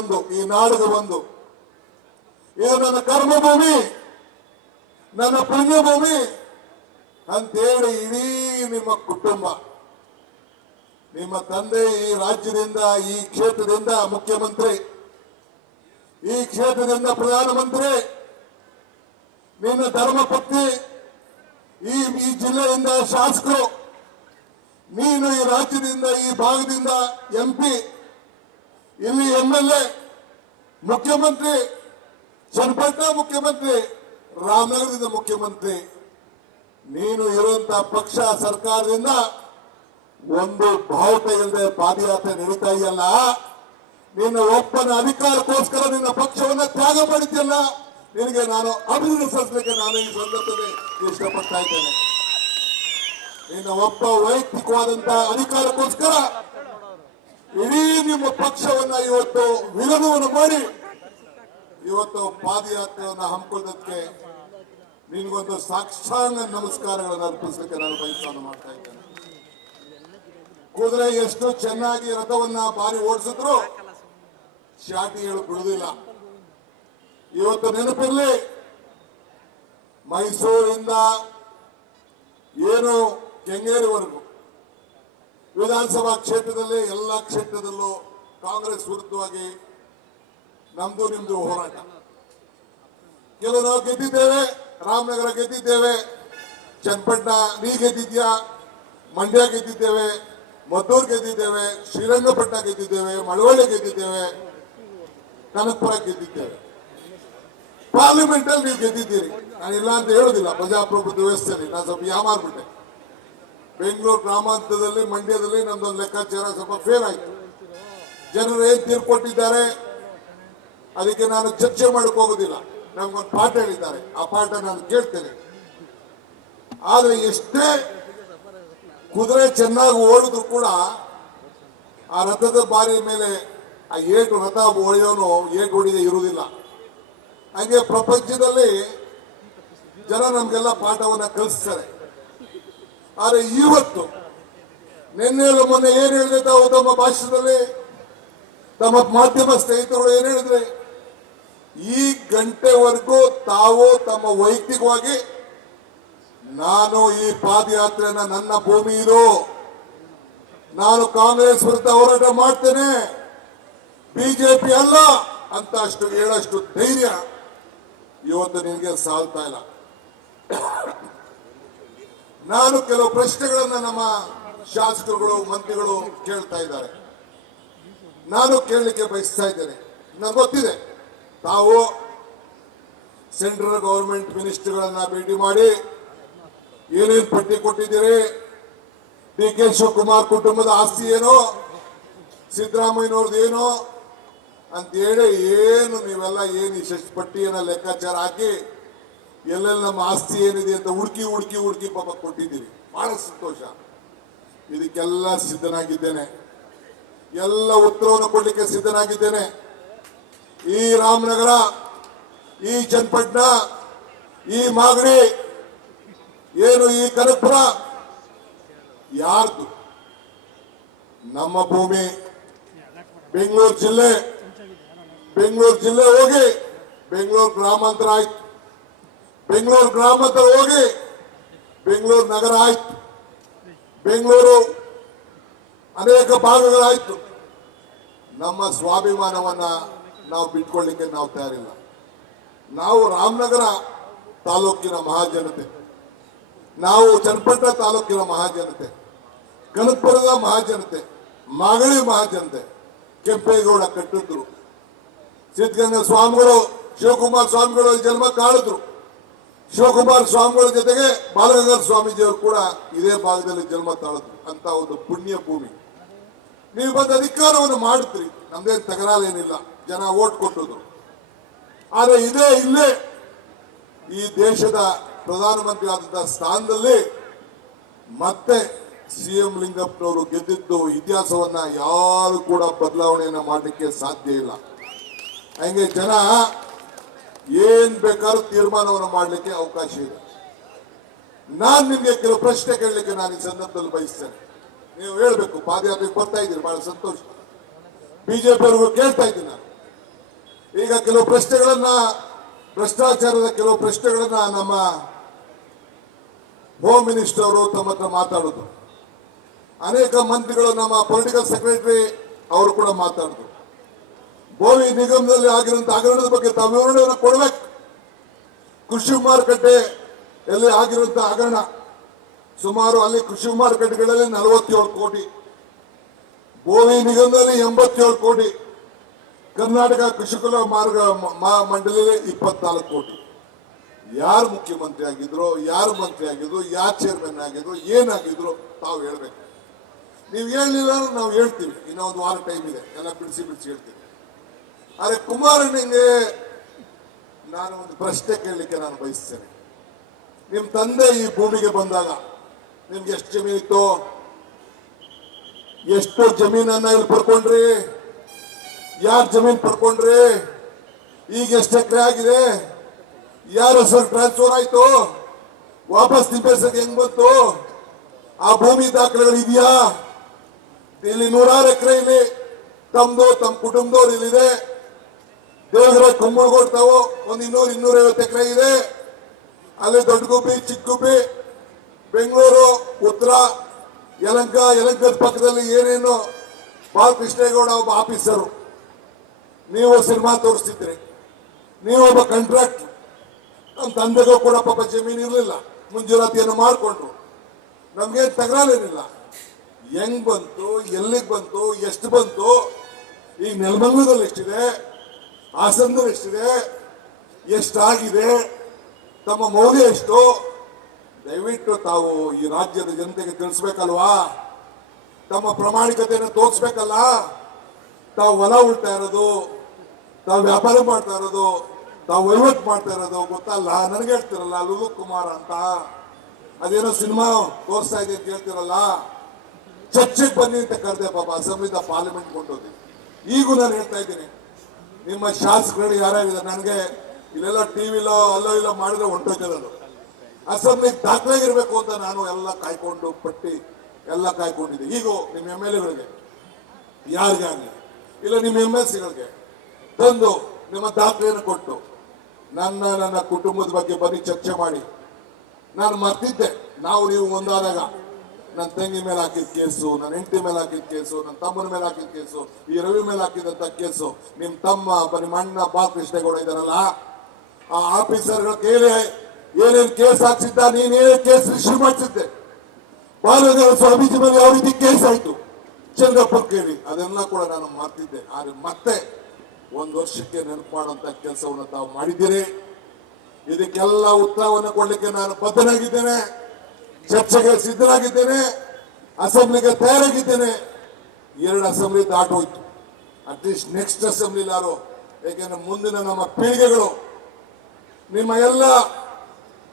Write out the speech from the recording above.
ಬಂದು, ಈ ನಾಡಿಗೆ ಬಂದು, ಇದು ನನ್ನ ಕರ್ಮಭೂಮಿ, ನನ್ನ ಪುಣ್ಯಭೂಮಿ ಅಂತೇಳಿ ಇಡೀ ನಿಮ್ಮ ಕುಟುಂಬ, ನಿಮ್ಮ ತಂದೆ ಈ ರಾಜ್ಯದಿಂದ, ಈ ಕ್ಷೇತ್ರದಿಂದ ಮುಖ್ಯಮಂತ್ರಿ, ಈ ಕ್ಷೇತ್ರದಿಂದ ಪ್ರಧಾನಮಂತ್ರಿ, ನಿನ್ನ ಧರ್ಮಪತ್ನಿ ಈ ಜಿಲ್ಲೆಯಿಂದ ಶಾಸಕರು, ನೀನು ಈ ರಾಜ್ಯದಿಂದ, ಈ ಭಾಗದಿಂದ MP, ಇಲ್ಲಿ MLA, ಮುಖ್ಯಮಂತ್ರಿ, ಚನ್ನಪಟ್ಟಣ ಮುಖ್ಯಮಂತ್ರಿ, ರಾಮನಗರದಿಂದ ಮುಖ್ಯಮಂತ್ರಿ, ನೀನು ಇರುವಂತಹ ಪಕ್ಷ ಸರ್ಕಾರದಿಂದ ಒಂದು ಬಾವುಟ ಇಲ್ಲದೆ ಪಾದಯಾತ್ರೆ ನಡೀತಾ ಇದೆಯಲ್ಲ, ನಿನ್ನ ಒಪ್ಪನ ಅಧಿಕಾರಕ್ಕೋಸ್ಕರ ನಿನ್ನ ಪಕ್ಷವನ್ನ ತ್ಯಾಗ ಮಾಡಿದ್ಯಲ್ಲ, ನಿನಗೆ ನಾನು ಅಭಿನಂದಿಸಲಿಕ್ಕೆ ನಾನು ಈ ಸಂದರ್ಭದಲ್ಲಿ ಇಷ್ಟಪಡ್ತಾ ಇದ್ದೇನೆ. ನಿನ್ನ ಒಬ್ಬ ವೈಯಕ್ತಿಕವಾದಂತಹ ಅಧಿಕಾರಕ್ಕೋಸ್ಕರ ಇಡೀ ನಿಮ್ಮ ಪಕ್ಷವನ್ನ ಇವತ್ತು ವಿರೋಧವನ್ನು ಮಾಡಿ ಇವತ್ತು ಪಾದಯಾತ್ರೆಯನ್ನು ಹಮ್ಮಿಕೊಳ್ಳೋದಕ್ಕೆ ನಿನಗೊಂದು ಸಾಕ್ಷಾಂಗ ನಮಸ್ಕಾರಗಳನ್ನು ಅರ್ಪಿಸಲಿಕ್ಕೆ ನಾನು ಬಯಸನ್ನು ಮಾಡ್ತಾ ಇದ್ದೇನೆ. ಕುದುರೆ ಎಷ್ಟು ಚೆನ್ನಾಗಿ ರಥವನ್ನ ಬಾರಿ ಓಡಿಸಿದ್ರು ಶಾಟಿ ಹೇಳಿ ಬಿಡುವುದಿಲ್ಲ. ಇವತ್ತು ನೆನಪಿರಲಿ, ಮೈಸೂರಿಂದ ಏನು ಕೆಂಗೇರಿವರೆಗೂ ವಿಧಾನಸಭಾ ಕ್ಷೇತ್ರದಲ್ಲಿ ಎಲ್ಲ ಕ್ಷೇತ್ರದಲ್ಲೂ ಕಾಂಗ್ರೆಸ್ ವಿರುದ್ಧವಾಗಿ ನಮ್ದು ನಿಮ್ದು ಹೋರಾಟ. ಕೆಲವು ನಾವು ಗೆದ್ದಿದ್ದೇವೆ, ರಾಮನಗರ ಗೆದ್ದಿದ್ದೇವೆ, ಚನ್ನಪಟ್ಟಣ ನೀ ಗೆದ್ದಿದ್ಯಾ, ಮಂಡ್ಯ ಗೆದ್ದಿದ್ದೇವೆ, ಮದ್ದೂರು ಗೆದ್ದಿದ್ದೇವೆ, ಶ್ರೀರಂಗಪಟ್ಟಣ ಗೆದ್ದಿದ್ದೇವೆ, ಮಳವಳ್ಳಿ ಗೆದ್ದಿದ್ದೇವೆ, ಕನಕಪುರ ಗೆದ್ದಿದ್ದೇವೆ. ಪಾರ್ಲಿಮೆಂಟ್ ಅಲ್ಲಿ ನೀವು ಗೆದ್ದಿದ್ದೀರಿ, ನಾನಿಲ್ಲ ಅಂತ ಹೇಳುದಿಲ್ಲ. ಪ್ರಜಾಪ್ರಭುತ್ವ ವ್ಯವಸ್ಥೆಯಲ್ಲಿ ನಾನು ಸ್ವಲ್ಪ ಯಾಮಾರ್ಬಿಟ್ಟೆ. ಬೆಂಗಳೂರು ಗ್ರಾಮಾಂತರದಲ್ಲಿ, ಮಂಡ್ಯದಲ್ಲಿ ನಮ್ದೊಂದು ಲೆಕ್ಕಾಚಾರ ಸ್ವಲ್ಪ ಫೇಲ್ ಆಯ್ತು. ಜನರು ಏನ್ ತೀರ್ಪು ಕೊಟ್ಟಿದ್ದಾರೆ ಅದಕ್ಕೆ ನಾನು ಚರ್ಚೆ ಮಾಡಕ್ ಹೋಗುದಿಲ್ಲ. ನಮ್ಗೊಂದು ಪಾಠ ಹೇಳಿದ್ದಾರೆ, ಆ ಪಾಠ ನಾನು ಕೇಳ್ತೇನೆ. ಆದ್ರೆ ಎಷ್ಟೇ ಕುದುರೆ ಚೆನ್ನಾಗಿ ಓಡಿದ್ರು ಕೂಡ ಆ ರಥದ ಬಾರಿ ಮೇಲೆ ಆ ಏಟು ರಥ ಹೊಡೆಯೋನು ಏಟು ಹೊಡಿದೆ ಇರುವುದಿಲ್ಲ. ಹಾಗೆ ಪ್ರಪಂಚದಲ್ಲಿ ಜನ ನಮ್ಗೆಲ್ಲ ಪಾಠವನ್ನ ಕಲಿಸ್ತಾರೆ. ಆದ್ರೆ ಇವತ್ತು ನಿನ್ನೆಲ್ಲ ಮೊನ್ನೆ ಏನ್ ಹೇಳಿದೆ ತಾವು ತಮ್ಮ ಭಾಷಣದಲ್ಲಿ, ತಮ್ಮ ಮಾಧ್ಯಮ ಸ್ನೇಹಿತರು ಏನ್ ಹೇಳಿದ್ರೆ, ಈ ಗಂಟೆವರೆಗೂ ತಾವು ತಮ್ಮ ವೈಯಕ್ತಿಕವಾಗಿ ನಾನು ಈ ಪಾದಯಾತ್ರೆಯನ್ನ ನನ್ನ ಭೂಮಿ ಇದು, ನಾನು ಕಾಂಗ್ರೆಸ್ ವಿರುದ್ಧ ಹೋರಾಟ ಮಾಡ್ತೇನೆ, ಬಿಜೆಪಿ ಅಲ್ಲ ಅಂತ ಅಷ್ಟು ಹೇಳಷ್ಟು ಧೈರ್ಯ ಇವತ್ತು ನಿನಗೆ ಸಾಲ್ತಾ ಇಲ್ಲ. ನಾನು ಕೆಲವು ಪ್ರಶ್ನೆಗಳನ್ನ ನಮ್ಮ ಶಾಸಕರುಗಳು, ಮಂತ್ರಿಗಳು ಕೇಳ್ತಾ ಇದ್ದಾರೆ, ನಾನು ಕೇಳಲಿಕ್ಕೆ ಬಯಸ್ತಾ ಇದ್ದೇನೆ. ನನಗೆ ಗೊತ್ತಿದೆ ತಾವು ಸೆಂಟ್ರಲ್ ಗವರ್ಮೆಂಟ್ ಮಿನಿಸ್ಟರ್ಗಳನ್ನ ಭೇಟಿ ಮಾಡಿ ಏನೇನು ಪಟ್ಟಿ ಕೊಟ್ಟಿದ್ದೀರಿ, DK ಶಿವಕುಮಾರ್ ಕುಟುಂಬದ ಆಸ್ತಿ ಏನೋ, ಸಿದ್ದರಾಮಯ್ಯನವ್ರದ್ದು ಏನೋ ಅಂತ ಹೇಳಿ ಏನು ನೀವೆಲ್ಲ ಏನು ಇಷ್ಟು ಪಟ್ಟಿಯನ್ನ ಲೆಕ್ಕಾಚಾರ ಹಾಕಿ ಎಲ್ಲೆಲ್ಲ ನಮ್ಮ ಆಸ್ತಿ ಏನಿದೆ ಅಂತ ಹುಡುಕಿ ಹುಡುಕಿ ಹುಡುಕಿ ಪಾಪ ಕೊಟ್ಟಿದ್ದೀರಿ. ಬಹಳ ಸಂತೋಷ. ಇದಕ್ಕೆಲ್ಲ ಸಿದ್ಧನಾಗಿದ್ದೇನೆ, ಎಲ್ಲ ಉತ್ತರವನ್ನು ಕೊಡ್ಲಿಕ್ಕೆ ಸಿದ್ಧನಾಗಿದ್ದೇನೆ. ಈ ರಾಮನಗರ, ಈ ಚನ್ನಪಟ್ಟಣ, ಈ ಮಾಗಡಿ, ಏನು ಈ ಕನಕಪುರ ಯಾರ್ದು? ನಮ್ಮ ಭೂಮಿ. ಬೆಂಗಳೂರು ಜಿಲ್ಲೆ ಹೋಗಿ ಬೆಂಗಳೂರು ಗ್ರಾಮಾಂತರ ಆಯ್ತು, ಬೆಂಗಳೂರು ಗ್ರಾಮಾಂತರ ಹೋಗಿ ಬೆಂಗಳೂರು ನಗರ ಆಯ್ತು, ಬೆಂಗಳೂರು ಅನೇಕ ಭಾಗಗಳಾಯ್ತು. ನಮ್ಮ ಸ್ವಾಭಿಮಾನವನ್ನ ನಾವು ಬಿಟ್ಕೊಳ್ಳಿಕ್ಕೆ ನಾವು ತಯಾರಿಲ್ಲ. ನಾವು ರಾಮನಗರ ತಾಲೂಕಿನ ಮಹಾಜನತೆ, ನಾವು ಚನ್ನಪಟ್ಟಣ ತಾಲೂಕಿನ ಮಹಾಜನತೆ, ಕನಕಪುರದ ಮಹಾಜನತೆ, ಮಾಗಡಿ ಮಹಾಜನತೆ. ಕೆಂಪೇಗೌಡ ಕಟ್ಟಿದ್ರು, ಸಿದ್ಧಗಂಗಾ ಸ್ವಾಮಿಗಳು, ಶಿವಕುಮಾರ ಸ್ವಾಮಿಗಳು ಜನ್ಮ ಕಾಳಿದ್ರು. ಶಿವಕುಮಾರ ಸ್ವಾಮಿಗಳ ಜೊತೆಗೆ ಬಾಲಗಂಗಾಧರ ಸ್ವಾಮೀಜಿಯವರು ಕೂಡ ಇದೇ ಭಾಗದಲ್ಲಿ ಜನ್ಮ ತಾಳಿದ್ರು. ಅಂತ ಒಂದು ಪುಣ್ಯ ಭೂಮಿ. ನೀವು ಬಂದ ಅಧಿಕಾರವನ್ನು ಮಾಡಿದ್ರಿ, ನಮ್ದೇನು ತಕರಾರೇನಿಲ್ಲ, ಜನ ಓಟ್ ಕೊಟ್ಟಿದ್ರು. ಆದರೆ ಇಲ್ಲೇ ಈ ದೇಶದ ಪ್ರಧಾನಮಂತ್ರಿ ಆದಂತಹ ಸ್ಥಾನದಲ್ಲಿ ಮತ್ತೆ CM ಲಿಂಗಪ್ಪನವರು ಗೆದ್ದಿದ್ದು ಇತಿಹಾಸವನ್ನ ಯಾರು ಕೂಡ ಬದಲಾವಣೆಯನ್ನ ಮಾಡಲಿಕ್ಕೆ ಸಾಧ್ಯ ಇಲ್ಲ. ಹಂಗೆ ಜನ ಏನ್ ಬೇಕಾದ್ರೂ ತೀರ್ಮಾನವನ್ನು ಮಾಡಲಿಕ್ಕೆ ಅವಕಾಶ ಇದೆ. ನಾನ್ ನಿಮ್ಗೆ ಕೆಲವು ಪ್ರಶ್ನೆ ಕೇಳಲಿಕ್ಕೆ ನಾನು ಈ ಸಂದರ್ಭದಲ್ಲಿ ಬಯಸ್ತೇನೆ. ನೀವು ಹೇಳ್ಬೇಕು, ಪಾದಯಾತ್ರೆಗೆ ಬರ್ತಾ ಇದ್ದೀರಿ, ಬಹಳ ಸಂತೋಷ. ಬಿಜೆಪಿ ಅವ್ರಿಗೂ ಕೇಳ್ತಾ ಇದ್ದೀನಿ ನಾನು, ಈಗ ಕೆಲವು ಪ್ರಶ್ನೆಗಳನ್ನ, ಭ್ರಷ್ಟಾಚಾರದ ಕೆಲವು ಪ್ರಶ್ನೆಗಳನ್ನ ನಮ್ಮ ಹೋಮ್ ಮಿನಿಸ್ಟರ್ ಅವರು ತಮ್ಮ ಹತ್ರ ಮಾತಾಡಿದ್ರು. ಅನೇಕ ಮಂತ್ರಿಗಳು, ನಮ್ಮ ಪೊಲಿಟಿಕಲ್ ಸೆಕ್ರೆಟರಿ ಅವರು ಕೂಡ ಮಾತಾಡಿದ್ರು. ಬೋವಿ ನಿಗಮದಲ್ಲಿ ಆಗಿರುವಂತಹ ಹಗರಣದ ಬಗ್ಗೆ ತಾವು ವಿವರಣೆಯನ್ನು ಕೊಡಬೇಕು. ಕೃಷಿ ಮಾರುಕಟ್ಟೆ ಎಲ್ಲಿ ಆಗಿರುವಂತಹ ಹಗರಣ, ಸುಮಾರು ಅಲ್ಲಿ ಕೃಷಿ ಮಾರುಕಟ್ಟೆಗಳಲ್ಲಿ 47 ಕೋಟಿ, ಬೋವಿ ನಿಗಮದಲ್ಲಿ 87 ಕೋಟಿ, ಕರ್ನಾಟಕ ಕೃಷಿಕರ ಮಾರ್ಗ ಮಂಡಳಿಯಲ್ಲಿ 24 ಕೋಟಿ. ಯಾರು ಮುಖ್ಯಮಂತ್ರಿ ಆಗಿದ್ರು, ಯಾರು ಮಂತ್ರಿ ಆಗಿದ್ರು, ಯಾರು ಚೇರ್ಮನ್ ಆಗಿದ್ರು, ಏನಾಗಿದ್ರು ತಾವು ಹೇಳ್ಬೇಕು. ನೀವು ಹೇಳಲಿಲ್ಲ ನಾವು ಹೇಳ್ತೀವಿ, ಇನ್ನೊಂದು ವಾರ ಟೈಮ್ ಇದೆ, ಎಲ್ಲ ಬಿಡಿಸಿ ಹೇಳ್ತೀವಿ. ಆದರೆ ಕುಮಾರಣ್ಣಂಗೆ ನಾನು ಒಂದು ಪ್ರಶ್ನೆ ಕೇಳಲಿಕ್ಕೆ ನಾನು ಬಯಸ್ತೇನೆ. ನಿಮ್ಮ ತಂದೆ ಈ ಭೂಮಿಗೆ ಬಂದಾಗ ನಿಮ್ಗೆ ಎಷ್ಟು ಜಮೀನಿತ್ತು? ಎಷ್ಟು ಜಮೀನನ್ನ ಇಲ್ಲಿ ಪಡ್ಕೊಂಡ್ರಿ? ಯಾರು ಜಮೀನ್ ಪಡ್ಕೊಂಡ್ರಿ? ಈಗ ಎಷ್ಟು ಎಕರೆ ಆಗಿದೆ? ಯಾರ ಹೆಸರು ಟ್ರಾನ್ಸ್ಫರ್ ಆಯ್ತು? ವಾಪಸ್ ನಿಮ್ಮ ಹೆಸರಿಗೆ ಹೆಂಗ್ ಬಂತು? ಆ ಭೂಮಿ ದಾಖಲೆಗಳು ಇದೆಯಾ? ಇಲ್ಲಿ 100 ಎಕರೆ ಇಲ್ಲಿ ತಮ್ದು, ತಮ್ಮ ಕುಟುಂಬದವ್ರು ಇಲ್ಲಿದೆ. ದೇವರ ಕುಂಬಳಗೋಡ್ತಾವು ಒಂದು 200-250 ಎಕರೆ ಇದೆ. ಅಲ್ಲಿ ದೊಡ್ಡ ಗುಬ್ಬಿ, ಚಿಕ್ಕ ಗುಬ್ಬಿ, ಬೆಂಗಳೂರು, ಉತ್ತರ, ಯಲಂಕದ ಪಕ್ಕದಲ್ಲಿ ಏನೇನು ಬಾಲಕೃಷ್ಣೇಗೌಡ ಒಬ್ಬ ಆಫೀಸರು, ನೀವು ಸಿನಿಮಾ ತೋರಿಸ್ತಿದ್ರಿ, ನೀವು ಒಬ್ಬ ಕಾಂಟ್ರಾಕ್ಟ್. ನಮ್ಮ ತಂದೆಗೂ ಕೂಡ ಪಾಪ ಜಮೀನು ಇರಲಿಲ್ಲ, ಮುಂಜೂರಾತಿಯನ್ನು ಮಾಡಿಕೊಂಡ್ರು. ನಮ್ಗೇನು ತಗರಾಲೇನಿಲ್ಲ. ಹೆಂಗ್ ಬಂತು, ಎಲ್ಲಿಗೆ ಬಂತು, ಎಷ್ಟು ಬಂತು, ಈಗ ನೆಲಮಂಗಲದಲ್ಲಿ ಎಷ್ಟಿದೆ, ಹಾಸನದಲ್ಲಿ ಎಷ್ಟಿದೆ, ಎಷ್ಟಾಗಿದೆ, ತಮ್ಮ ಮೌಲ್ಯ ಎಷ್ಟು, ದಯವಿಟ್ಟು ತಾವು ಈ ರಾಜ್ಯದ ಜನತೆಗೆ ತಿಳಿಸ್ಬೇಕಲ್ವಾ? ತಮ್ಮ ಪ್ರಾಮಾಣಿಕತೆಯನ್ನು ತೋರಿಸ್ಬೇಕಲ್ಲ. ತಾವು ಹೊಲ ಉಳ್ತಾ ಇರೋದು, ತಾವು ವ್ಯಾಪಾರ ಮಾಡ್ತಾ ಇರೋದು, ತಾವು ವಹಿವಾಟು ಮಾಡ್ತಾ ಇರೋದು ಗೊತ್ತಲ್ಲ. ನನಗೆ ಹೇಳ್ತಿರಲ್ಲ ಲುಲು ಕುಮಾರ್ ಅಂತ, ಅದೇನೋ ಸಿನಿಮಾ ತೋರಿಸ್ತಾ ಇದೆ ಅಂತ ಹೇಳ್ತಿರಲ್ಲ. ಚರ್ಚೆಗೆ ಬನ್ನಿ ಅಂತ ಕರೆದೆ ಪಾಪ, ಅಸೆಂಬ್ಲಿದ ಪಾರ್ಲಿಮೆಂಟ್ ಕೊಂಡೋಗಿ. ಈಗೂ ನಾನು ಹೇಳ್ತಾ ಇದ್ದೀನಿ, ನಿಮ್ಮ ಶಾಸಕರು ಯಾರ್ಯಾರಿದ್ದಾರೆ ನನಗೆ ಇಲ್ಲೆಲ್ಲ ಟಿವಿಲೋ ಅಲ್ಲೋ ಇಲ್ಲೋ ಮಾಡಿದ್ರೆ ಹೊಂಟೋಗಿರೋದು. ಅಸೆಂಬ್ಲಿ ದಾಖಲಾಗಿರ್ಬೇಕು ಅಂತ ನಾನು ಎಲ್ಲ ಕಾಯ್ಕೊಂಡು ಪಟ್ಟಿ ಎಲ್ಲ ಕಾಯ್ಕೊಂಡಿದ್ದೆ. ಈಗ ನಿಮ್ಮ MLAಗಳಿಗೆ ಯಾರಿಗಾಗಲಿ ಇಲ್ಲ ನಿಮ್ಮ MLCಗಳಿಗೆ ತಂದು ನಿಮ್ಮ ದಾಖಲೆಯನ್ನು ಕೊಟ್ಟು ನನ್ನ ಕುಟುಂಬದ ಬಗ್ಗೆ ಬನ್ನಿ ಚರ್ಚೆ ಮಾಡಿ. ನಾನು ಮರ್ತಿದ್ದೆ, ನಾವು ನೀವು ಒಂದಾದಾಗ ನನ್ನ ತಂಗಿ ಮೇಲೆ ಹಾಕಿದ ಕೇಸು, ನನ್ನ ಹೆಂಡತಿ ಮೇಲೆ ಹಾಕಿದ ಕೇಸು, ನನ್ನ ತಮ್ಮನ ಮೇಲೆ ಹಾಕಿದ ಕೇಸು, ಈ ರವಿ ಮೇಲೆ ಹಾಕಿದಂತ ಕೇಸು, ನಿಮ್ಮ ತಮ್ಮ ನಿಮ್ಮ ಅಣ್ಣ ಬಾಲಕೃಷ್ಣೇಗೌಡ ಇದ್ದಾರಲ್ಲ, ಆ ಆಫೀಸರ್ಗಳ ಕೇಳಿ ಏನೇನು ಕೇಸ್ ಹಾಕ್ಸಿದ್ದ, ನೀನೇನು ಕೇಸ್ ರಿಸೀವ್ ಮಾಡಿಸಿದ್ದೆ, ಬಾಲಗಂಗಾಧರ ಸ್ವಾಮೀಜಿ ಮೇಲೆ ಯಾವ ರೀತಿ ಕೇಸ್ ಆಯ್ತು ಚಂದ್ರಪ್ಪರ್ ಕೇಳಿ, ಅದೆಲ್ಲ ಕೂಡ ನಾನು ಮಾಡ್ತಿದ್ದೆ. ಆದ್ರೆ ಮತ್ತೆ 1 ವರ್ಷಕ್ಕೆ ನೆನಪು ಮಾಡುವಂತ ಕೆಲಸವನ್ನು ತಾವು ಮಾಡಿದ್ದೀರಿ. ಇದಕ್ಕೆಲ್ಲ ಉತ್ತರವನ್ನು ಕೊಡ್ಲಿಕ್ಕೆ ನಾನು ಬದ್ಧನಾಗಿದ್ದೇನೆ, ಚರ್ಚೆಗೆ ಸಿದ್ಧನಾಗಿದ್ದೇನೆ, ಅಸೆಂಬ್ಲಿಗೆ ತಯಾರಾಗಿದ್ದೇನೆ. 2 ಅಸೆಂಬ್ಲಿ ದಾಟೋಯ್ತು, ಅಟ್ಲೀಸ್ಟ್ ನೆಕ್ಸ್ಟ್ ಅಸೆಂಬ್ಲಿ ಯಾರು, ಯಾಕೆಂದ್ರೆ ಮುಂದಿನ ನಮ್ಮ ಪೀಳಿಗೆಗಳು ನಿಮ್ಮ ಎಲ್ಲ